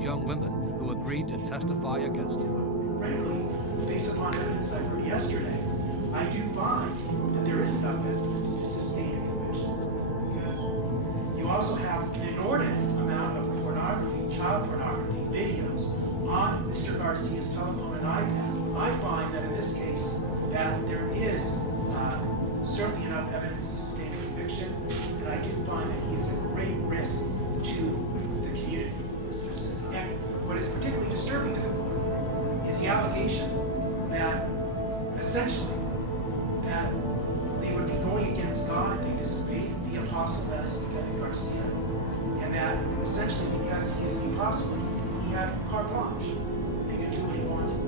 young women who agreed to testify against him. Frankly, based upon evidence I heard yesterday, I do find that there is enough evidence to sustain a conviction. You also have an inordinate amount of pornography, child pornography, videos on Mr. Garcia's telephone and iPad. I find that in this case, that there is certainly enough evidence to sustain a conviction, and I do find that he is a great risk to the community. And what is particularly disturbing to the court is the allegation that essentially that they would be going against God if they disobeyed the apostle, that is Silem Garcia, and that essentially because he is the apostle, he had carte blanche. They could do what he wanted.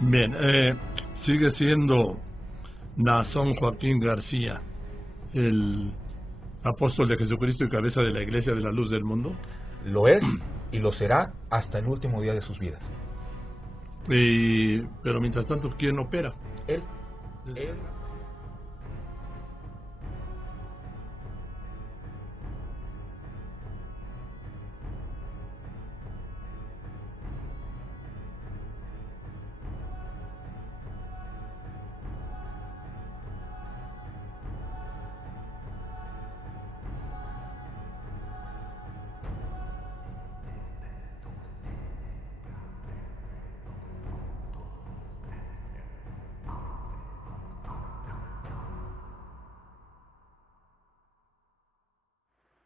Bien, sigue siendo Naason Joaquin Garcia el apóstol de Jesucristo y cabeza de la Iglesia de la Luz del Mundo. Lo es y lo será hasta el último día de sus vidas. Pero mientras tanto, ¿quién opera? Él.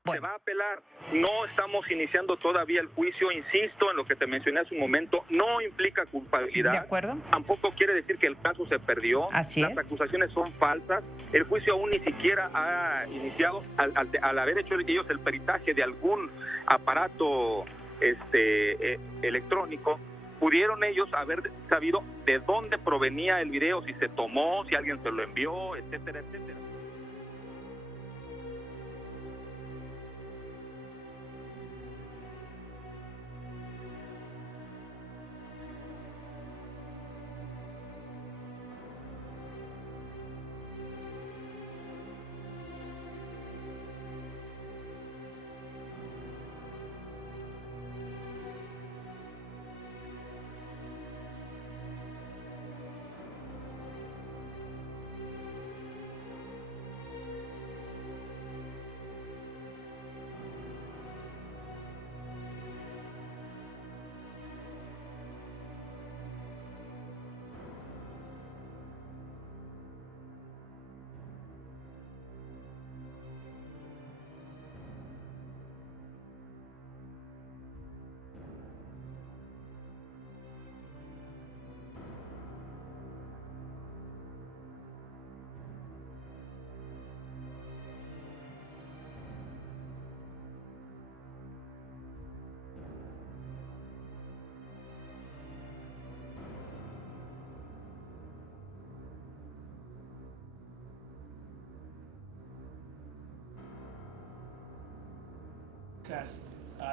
Se va a apelar. No estamos iniciando todavía el juicio, insisto en lo que te mencioné hace un momento, no implica culpabilidad. ¿De acuerdo? Tampoco quiere decir que el caso se perdió. Así Las es. acusaciones son falsas. El juicio aún ni siquiera ha iniciado al haber hecho ellos el peritaje de algún aparato electrónico. Pudieron ellos haber sabido de dónde provenía el video, si se tomó, si alguien se lo envió, etcétera, etcétera.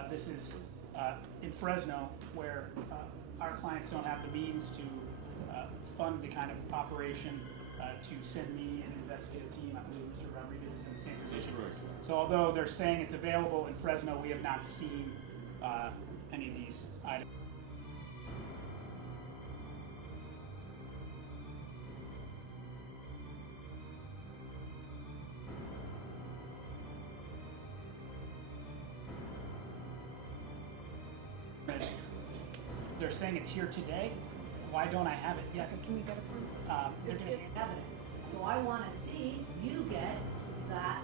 This is in Fresno, where our clients don't have the means to fund the kind of operation to send me an investigative team. I believe Mr. Rodriguez is in the same position. So although they're saying it's available in Fresno, we have not seen any of these items. They're saying it's here today. Why don't I have it yet? Can we get it from They're going to evidence? So I want to see you get that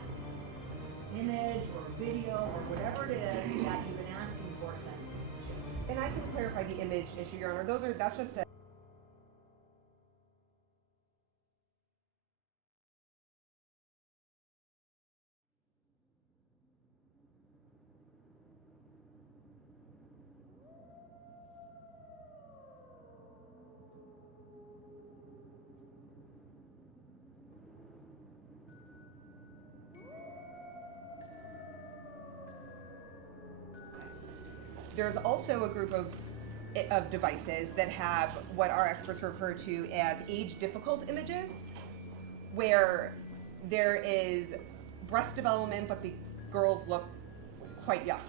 image or video or whatever it is that you've been asking for since. And I can clarify the image issue, Your Honor. That's just a There's also a group of devices that have what our experts refer to as age-difficult images, where there is breast development, but the girls look quite young.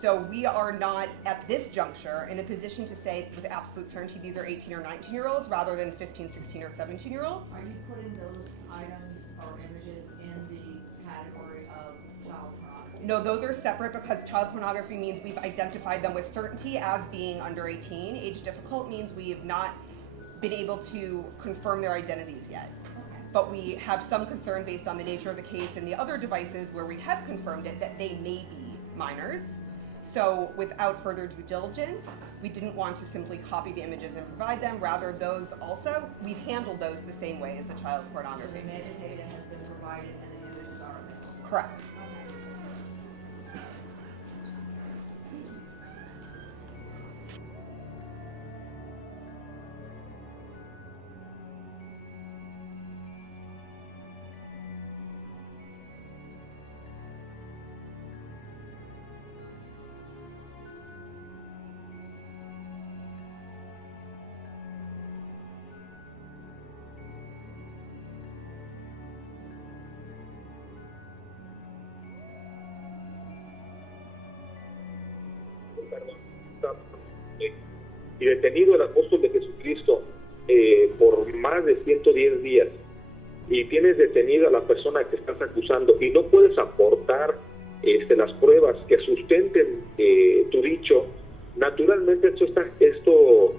So we are not, at this juncture, in a position to say with absolute certainty these are 18 or 19-year-olds rather than 15, 16, or 17-year-olds. Are you putting those items or images in the category of child pornography? No, those are separate because child pornography means we've identified them with certainty as being under 18. Age difficult means we have not been able to confirm their identities yet. Okay. But we have some concern based on the nature of the case and the other devices where we have confirmed it that they may be minors. So without further due diligence, we didn't want to simply copy the images and provide them. Rather, those also, we've handled those the same way as the child pornography. So the metadata has been provided and the images are available? Correct. Y detenido el apóstol de Jesucristo por más de 110 días, y tienes detenido a la persona que estás acusando y no puedes aportar las pruebas que sustenten tu dicho, naturalmente esto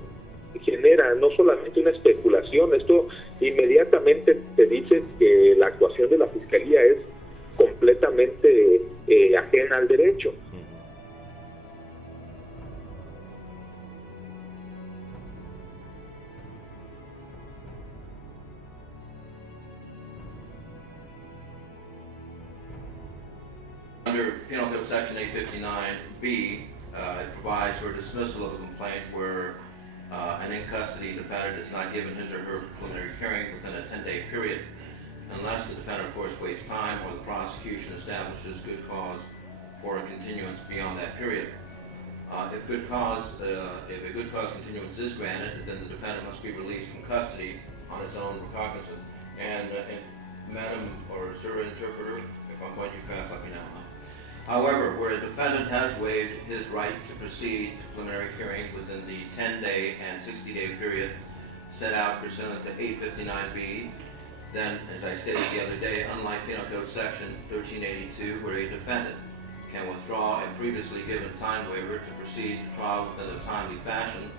genera no solamente una especulación, esto inmediatamente te dice que la actuación de la Fiscalía es completamente ajena al derecho. Under Penal Code Section 859B, it provides for dismissal of a complaint where an in-custody defendant is not given his or her preliminary hearing within a 10-day period, unless the defendant, of course, wastes time or the prosecution establishes good cause for a continuance beyond that period. If a good cause continuance is granted, then the defendant must be released from custody on his own recognizance. And Madam or Sir Interpreter, if I'm going too fast, let me know. However, where a defendant has waived his right to proceed to preliminary hearing within the 10-day and 60-day period set out pursuant to 859B, then, as I stated the other day, unlike Penal Code Section 1382, where a defendant can withdraw a previously given time waiver to proceed to trial within a timely fashion,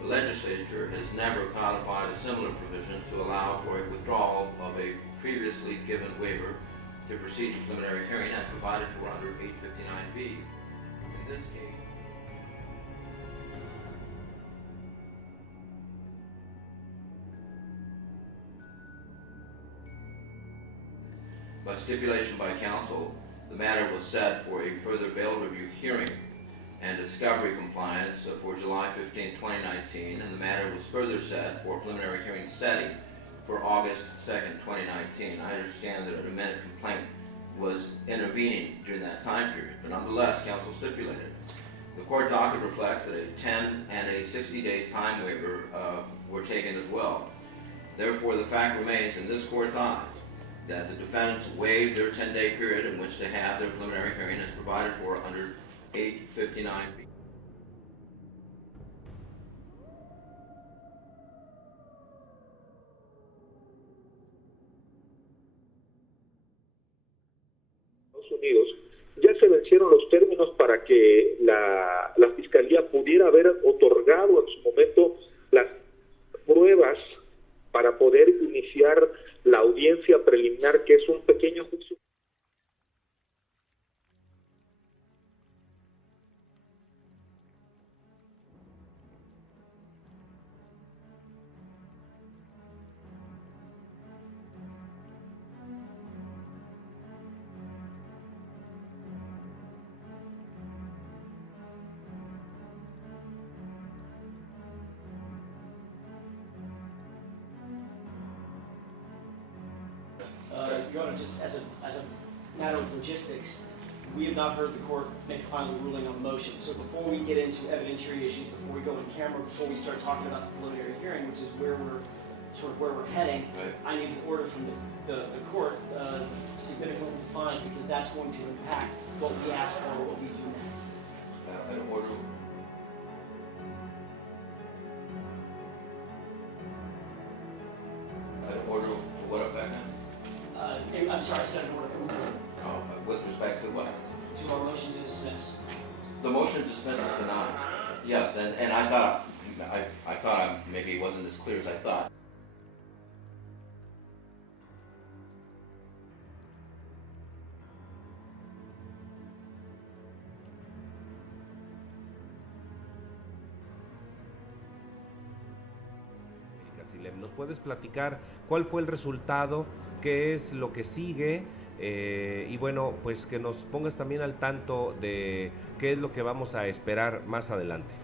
the legislature has never codified a similar provision to allow for a withdrawal of a previously given waiver to proceed to preliminary hearing as provided for under 859B. In this case, by stipulation by counsel, the matter was set for a further bail review hearing and discovery compliance for July 15, 2019, and the matter was further set for preliminary hearing setting for August 2nd, 2019. I understand that an amended complaint was intervening during that time period. But nonetheless, counsel stipulated. The court docket reflects that a 10 and a 60-day time waiver were taken as well. Therefore, the fact remains in this court's eye that the defendants waived their 10-day period in which to have their preliminary hearing as provided for under 859B. Unidos, ya se vencieron los términos para que la Fiscalía pudiera haber otorgado en su momento las pruebas para poder iniciar la audiencia preliminar, que es un pequeño juicio. Your Honor, just as a matter of logistics, we have not heard the court make a final ruling on the motion. So before we get into evidentiary issues, before we go in camera, before we start talking about the preliminary hearing, which is where we're heading, right, I need an order from the court significantly defined, because that's going to impact what we ask for or what we do next. An order. An order to what effect? I'm sorry, I said an order. With respect to what? To our motion to dismiss. The motion to dismiss is denied. Yes, and I thought maybe it wasn't as clear as I thought. Silem, ¿nos puedes platicar cuál fue el resultado, qué es lo que sigue? Y bueno, pues que nos pongas también al tanto de qué es lo que vamos a esperar más adelante.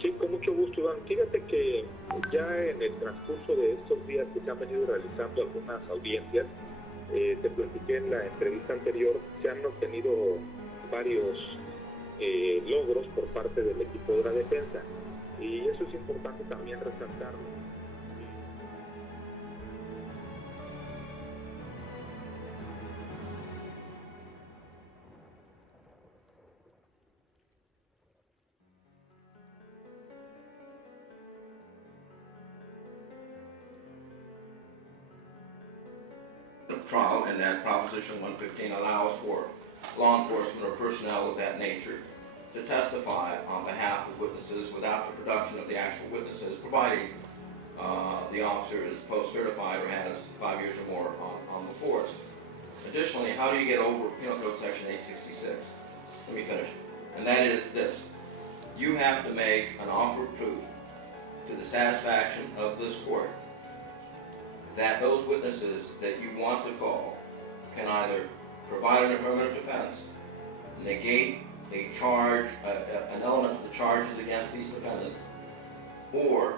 Sí, con mucho gusto, Iván. Fíjate que ya en el transcurso de estos días que se han venido realizando algunas audiencias, te platiqué en la entrevista anterior, se han obtenido varios logros por parte del equipo de la defensa, y eso es importante también resaltarlo. Trial, and that Proposition 115 allows for law enforcement or personnel of that nature to testify on behalf of witnesses without the production of the actual witnesses, providing the officer is post-certified or has 5 years or more on the force. Additionally, how do you get over Penal Code Section 866? Let me finish. And that is this. You have to make an offer of proof to the satisfaction of this court that those witnesses that you want to call can either provide an affirmative defense, negate a charge, an element of the charges against these defendants, or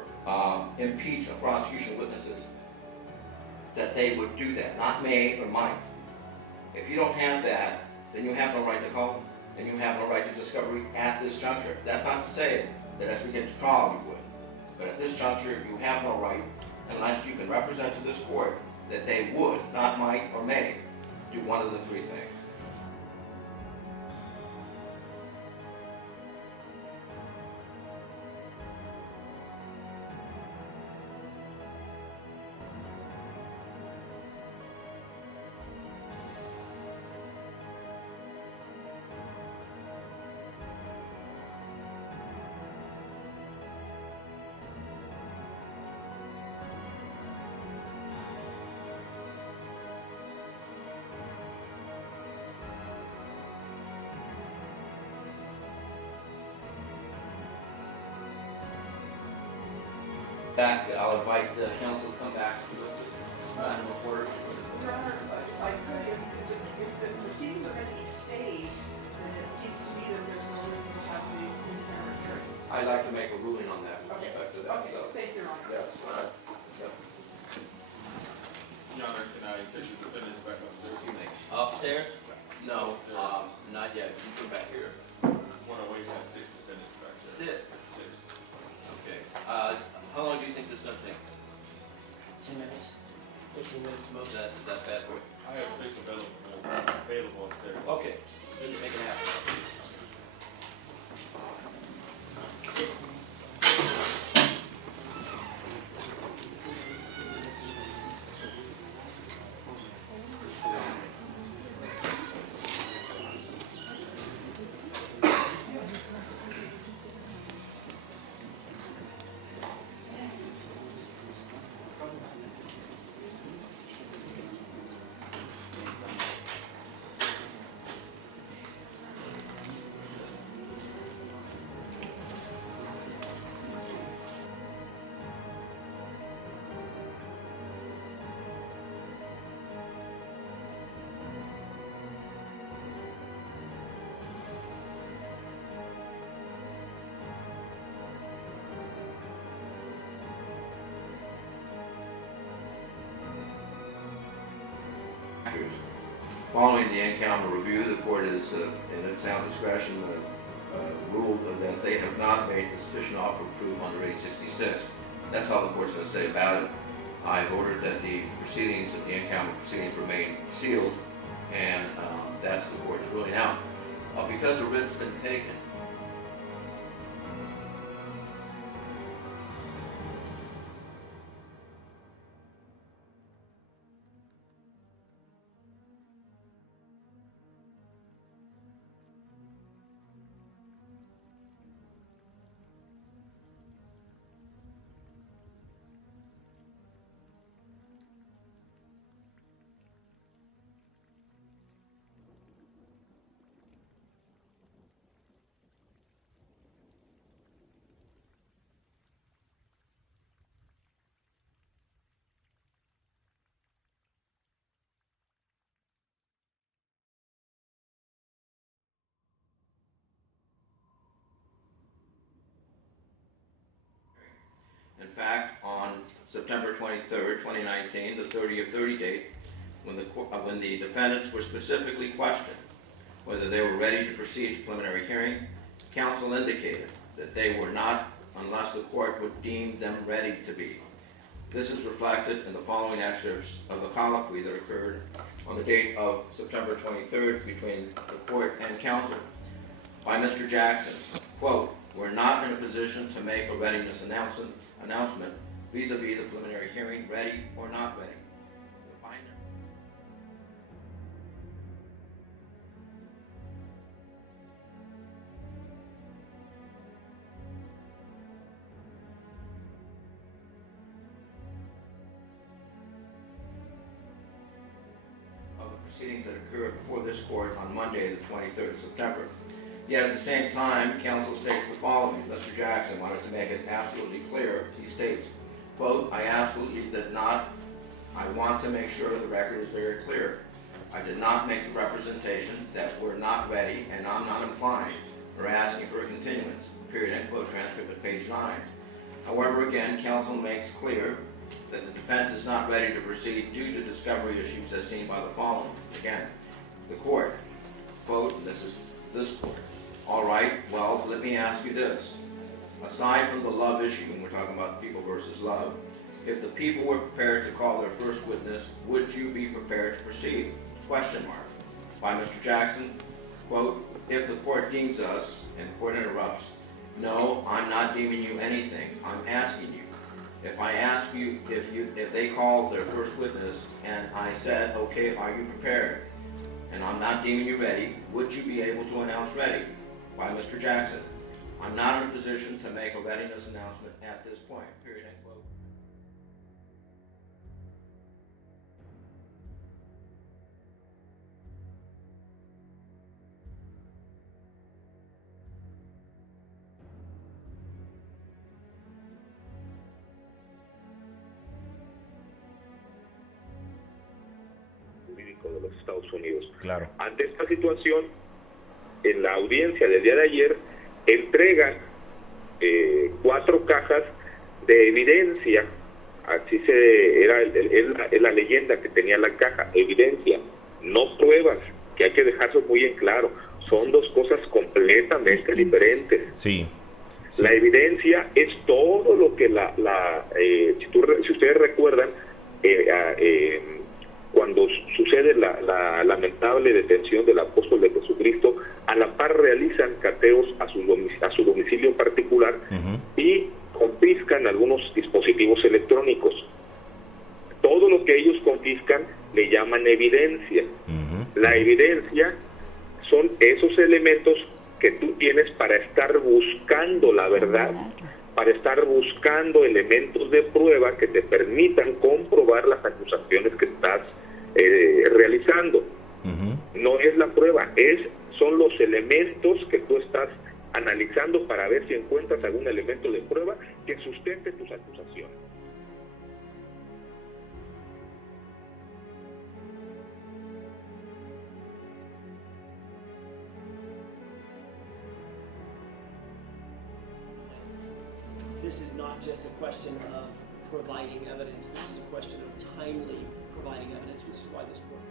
impeach a prosecution witnesses, that they would do that, not may or might. If you don't have that, then you have no right to call them, and you have no right to discovery at this juncture. That's not to say that as we get to trial you would, but at this juncture you have no right unless you can represent to this court that they would, not might or may, do one of the three things. Back, I'll invite the council to come back to the report. Your Honor, if the proceedings are going to be stayed, then it seems to me that there's no reason to have these in-camera hearing. I'd like to make a ruling on that with respect to that. Okay, so. thank you, Your Honor. Yes. So. Your Honor, can I take you to finish back upstairs? You may. Upstairs? No, not yet. You come back here. What are we have 6 defendants back there? 6? 6. Okay. How long do you think this is going to take? 10 minutes, 15 minutes most. Is that bad for you? I have space available upstairs. Okay. Good to make it happen. Following the in-camera review, the court is, in its sound discretion, ruled that they have not made the sufficient offer of proof under 866. That's all the court's going to say about it. I've ordered that the proceedings of the in-camera proceedings remain sealed, and that's the court's ruling out. Because the writ's been taken, in fact, on September 23rd, 2019, the 30 date, when the defendants were specifically questioned whether they were ready to proceed to preliminary hearing, counsel indicated that they were not unless the court would deem them ready to be. This is reflected in the following excerpts of the colloquy that occurred on the date of September 23rd between the court and counsel. By Mr. Jackson, quote, "We're not in a position to make a readiness announcement vis-a-vis the preliminary hearing, ready or not ready." Of the proceedings that occurred before this court on Monday, the 23rd of September. Yet at the same time, counsel states the following. Mr. Jackson wanted to make it absolutely clear. He states, quote, "I absolutely did not. I want to make sure the record is very clear. I did not make the representation that we're not ready, and I'm not implying or asking for a continuance." Period, end quote, transcript at page 9. However, again, counsel makes clear that the defense is not ready to proceed due to discovery issues as seen by the following. Again, the court, quote, and this is this court. All right, well, let me ask you this. Aside from the love issue, and we're talking about people versus love, if the people were prepared to call their first witness, would you be prepared to proceed? Question mark. By Mr. Jackson, quote, "If the court deems us," and the court interrupts, "No, I'm not deeming you anything. I'm asking you. If I ask you if they called their first witness and I said, okay, are you prepared? And I'm not deeming you ready, would you be able to announce ready?" By Mr. Jackson, "I'm not in a position to make a readiness announcement at this point." Period, end quote. Jurídico de los Estados Unidos. Claro. Ante esta situación, en la audiencia del día de ayer, entregan 4 cajas de evidencia. Así es la leyenda que tenía la caja, evidencia, no pruebas, que hay que dejarlo muy en claro. Son dos cosas completamente diferentes. Sí. La evidencia es todo lo que si ustedes recuerdan, cuando sucede la lamentable detención del apóstol de Jesucristo, a la par realizan cateos a su domicilio en particular y confiscan algunos dispositivos electrónicos. Todo lo que ellos confiscan le llaman evidencia. La evidencia son esos elementos que tú tienes para estar buscando la verdad, para estar buscando elementos de prueba que te permitan comprobar las acusaciones que estás realizando. No es la prueba, son los elementos que tú estás analizando para ver si encuentras algún elemento de prueba que sustente tus acusaciones. This is not just a question of providing evidence. This is a question of timely providing evidence, which is why this court.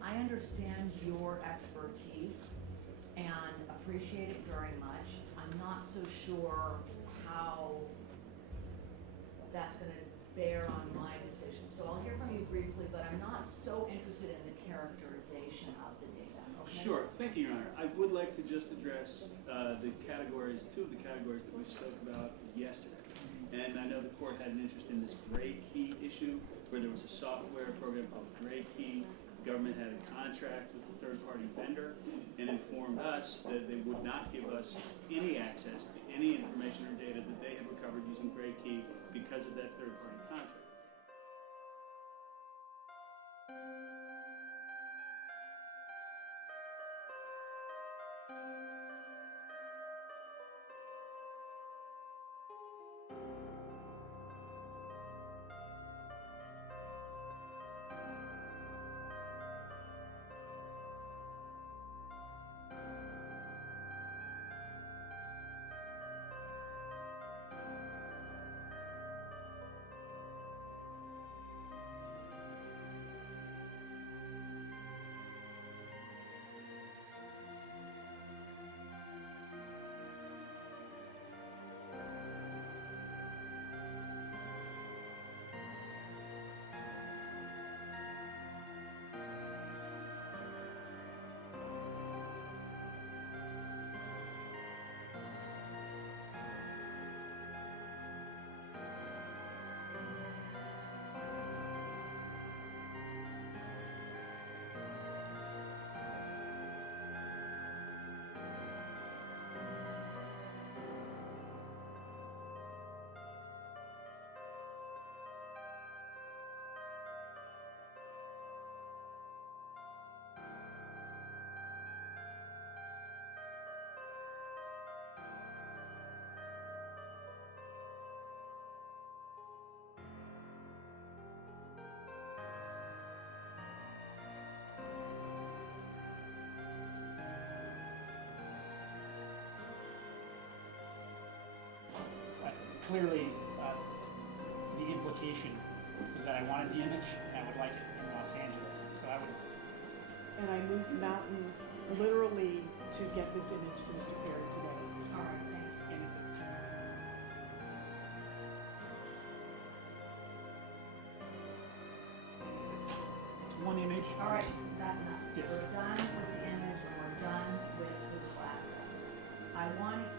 I understand your expertise and appreciate it very much. I'm not so sure how that's going to bear on my decision. So I'll hear from you briefly, but I'm not so interested in the characterization of the data. Okay? Sure. Thank you, Your Honor. I would like to just address two of the categories that we spoke about yesterday. And I know the court had an interest in this gray key issue, where there was a software program called Gray Key. The government had a contract with a third-party vendor and informed us that they would not give us any access to any information or data that they had recovered using Gray Key because of that third-party contract. Clearly, the implication was that I wanted the image and I would like it in Los Angeles. So I would. And I moved mountains literally to get this image to Mr. Perry today. All right, thanks. And it's one image. All right, that's enough. Yes. We're done with the image and we're done with physical access. I want to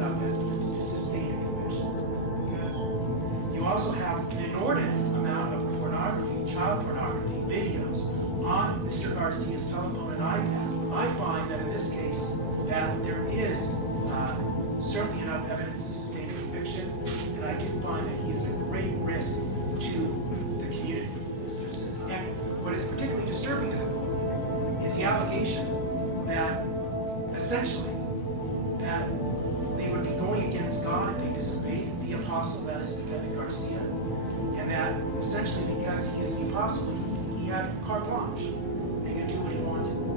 enough evidence to sustain a conviction. Because you also have an inordinate amount of pornography, child pornography, videos on Mr. Garcia's telephone and iPad. I find that in this case, that there is certainly enough evidence to sustain a conviction, and I do find that he is a great risk to the community. And what is particularly disturbing to the court is the allegation that essentially that they would be going against God if they disobeyed the apostle, that is defendant Garcia, and that essentially because he is the apostle, he had carte blanche. They could do what he wanted.